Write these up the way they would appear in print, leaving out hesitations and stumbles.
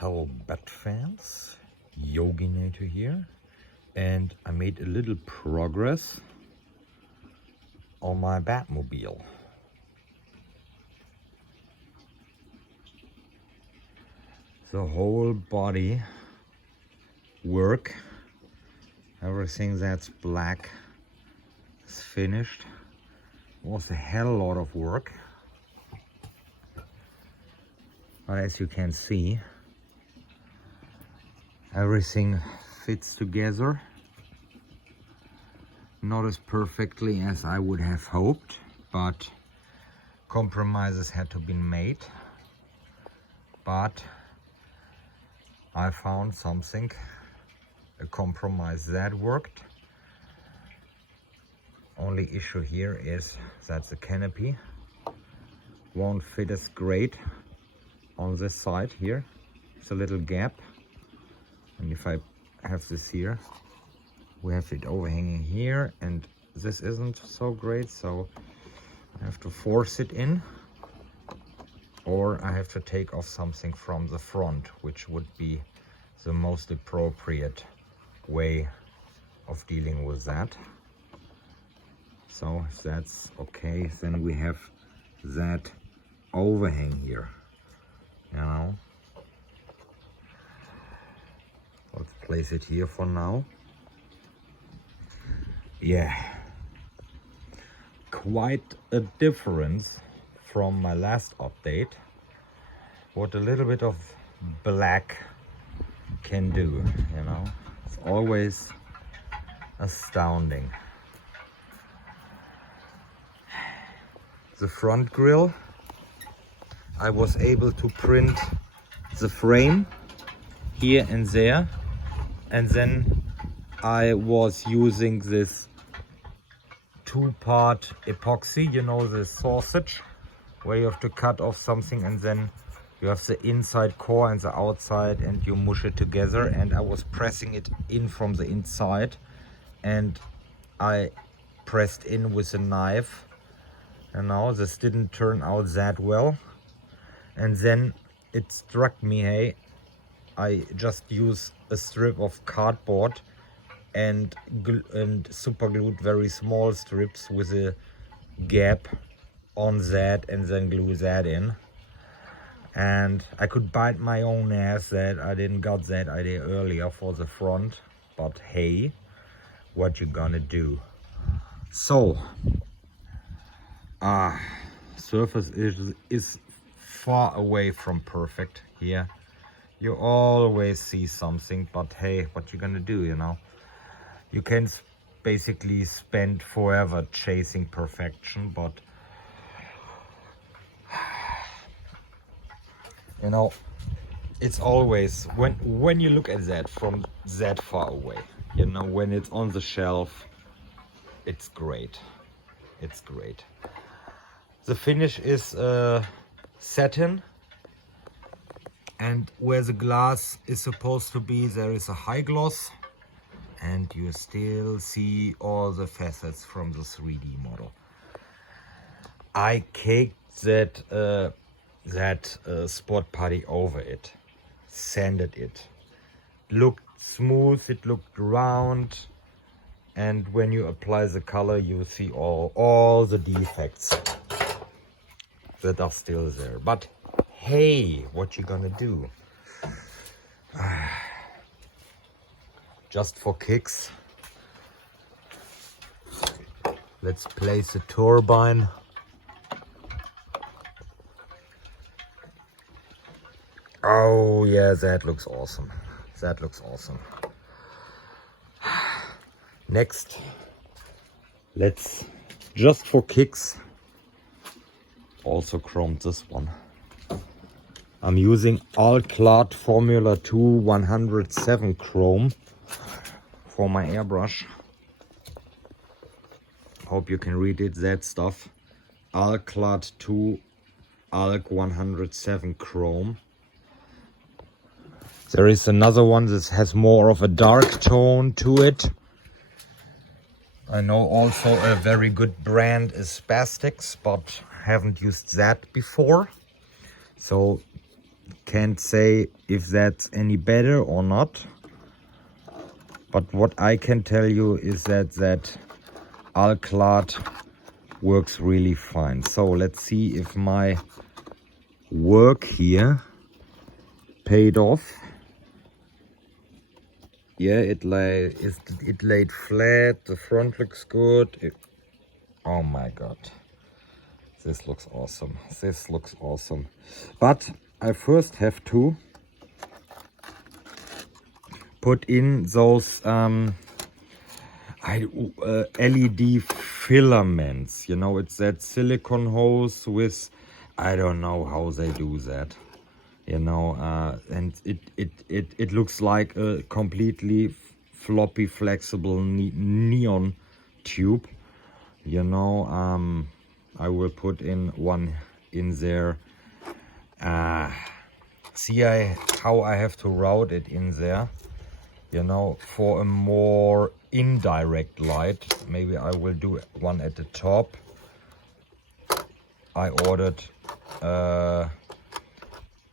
Hello Bat fans, Yoginator here, and I made a little progress on my Batmobile. The whole body work, everything that's black is finished. Was a hell lot of work, but as you can see, everything fits together. Not as perfectly as I would have hoped, but compromises had to be made. But I found something, a compromise that worked. Only issue here is that the canopy won't fit as great on this side here. It's a little gap. And if I have this here, we have it overhanging here, and this isn't so great, so I have to force it in, or I have to take off something from the front, which would be the most appropriate way of dealing with that. So if that's okay, then we have that overhang here, you know. Let's place it here for now. Yeah, quite a difference from my last update. What a little bit of black can do, you know. It's always astounding. The front grille, I was able to print the frame here and there, and then I was using this two-part epoxy, you know, the sausage, where you have to cut off something and then you have the inside core and the outside and you mush it together, and I was pressing it in from the inside, and I pressed in with a knife, and now this didn't turn out that well, and then it struck me, hey, I just use a strip of cardboard and super glued very small strips with a gap on that, and then glue that in. And I could bite my own ass that I didn't got that idea earlier for the front, but hey, what you gonna do? So surface is far away from perfect here. You always see something, but hey, what you gonna do, you know? You can basically spend forever chasing perfection, but you know, it's always when you look at that from that far away, you know, when it's on the shelf, it's great. It's great. The finish is satin, and where the glass is supposed to be, there is a high gloss, and you still see all the facets from the 3D model. I caked that sport putty over it, sanded it. Looked smooth, it looked round, and when you apply the color, you see all the defects that are still there. But hey, what you gonna do? Just for kicks, let's place a turbine. Oh yeah, that looks awesome. That looks awesome. Next, let's, just for kicks, also chrome this one. I'm using All-Clad Formula 2 107 chrome for my airbrush. Hope you can read it, that stuff. All-Clad 2 Alk 107 chrome. There is another one that has more of a dark tone to it. I know also a very good brand is Spastics, but haven't used that before. So can't say if that's any better or not. But what I can tell you is that Alclad works really fine. So let's see if my work here paid off. Yeah, it laid flat. The front looks good. Oh my god, this looks awesome. This looks awesome. But I first have to put in those LED filaments. You know, it's that silicone hose with, I don't know how they do that. You know, and it looks like a completely floppy, flexible neon tube. You know, I will put in one in there. See how I have to route it in there. You know, for a more indirect light. Maybe I will do one at the top. I ordered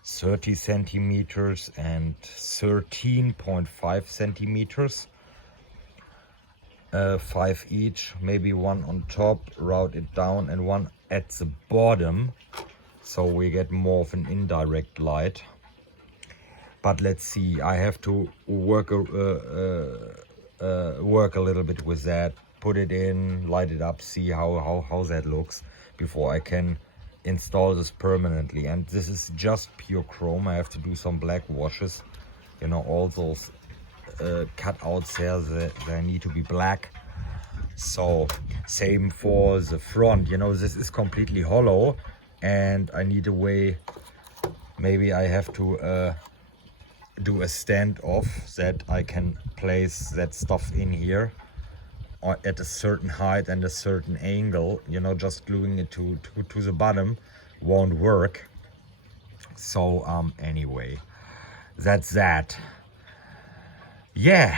30 centimeters and 13.5 centimeters. 5 each, maybe one on top, route it down, and one at the bottom, so we get more of an indirect light. But let's see, I have to work a little bit with that, put it in, light it up, see how that looks before I can install this permanently. And this is just pure chrome. I have to do some black washes, you know, all those cutouts there, they need to be black. So same for the front, you know, this is completely hollow and I need a way. Maybe I have to do a standoff that I can place that stuff in here at a certain height and a certain angle. You know, just gluing it to the bottom won't work. So anyway, that's that. Yeah,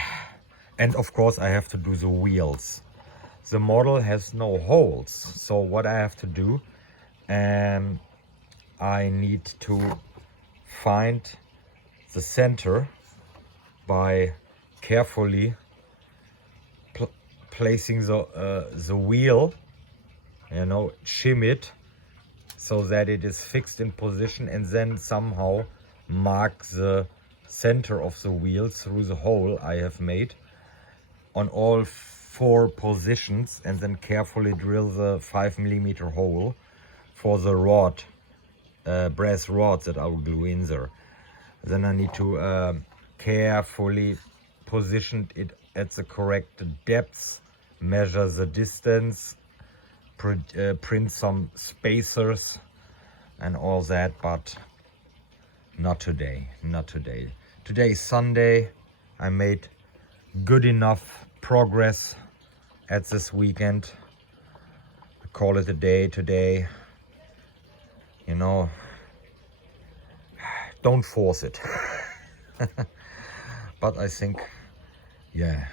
and of course I have to do the wheels. The model has no holes, so what I have to do, I need to find the center by carefully placing the wheel, you know, shim it so that it is fixed in position, and then somehow mark the center of the wheel through the hole I have made on all 4 positions, and then carefully drill the 5mm hole for the rod, brass rods that I will glue in there. Then I need to carefully position it at the correct depths, measure the distance, print some spacers and all that, but not today, not today. Today is Sunday. I made good enough progress at this weekend. I call it a day today. You know, don't force it. But I think, yeah,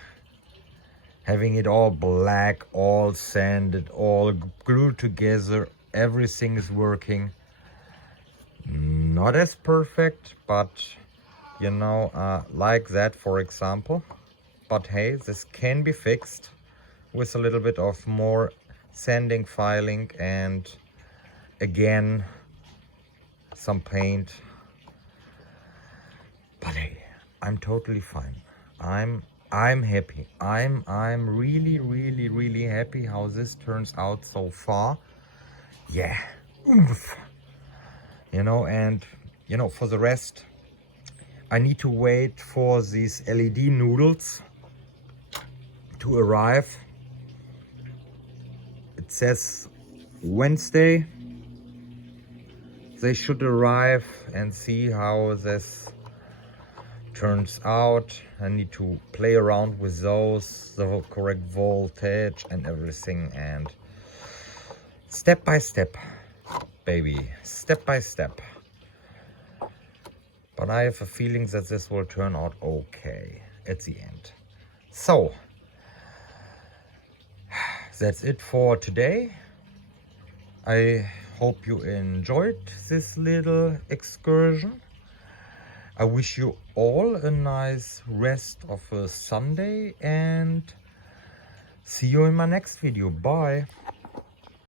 having it all black, all sanded, all glued together, everything is working. Not as perfect, but you know, like that, for example. But hey, this can be fixed with a little bit of more sanding, filing, and again some paint. But hey, I'm totally fine. I'm happy. I'm really happy how this turns out so far. Yeah. Oof. You know, and you know, for the rest, I need to wait for these LED noodles to arrive. It says Wednesday they should arrive, and see how this turns out. I need to play around with those, the correct voltage and everything, and step by step, baby, step by step. But I have a feeling that this will turn out okay at the end. So that's it for today. I hope you enjoyed this little excursion. I wish you all a nice rest of a Sunday and see you in my next video. Bye.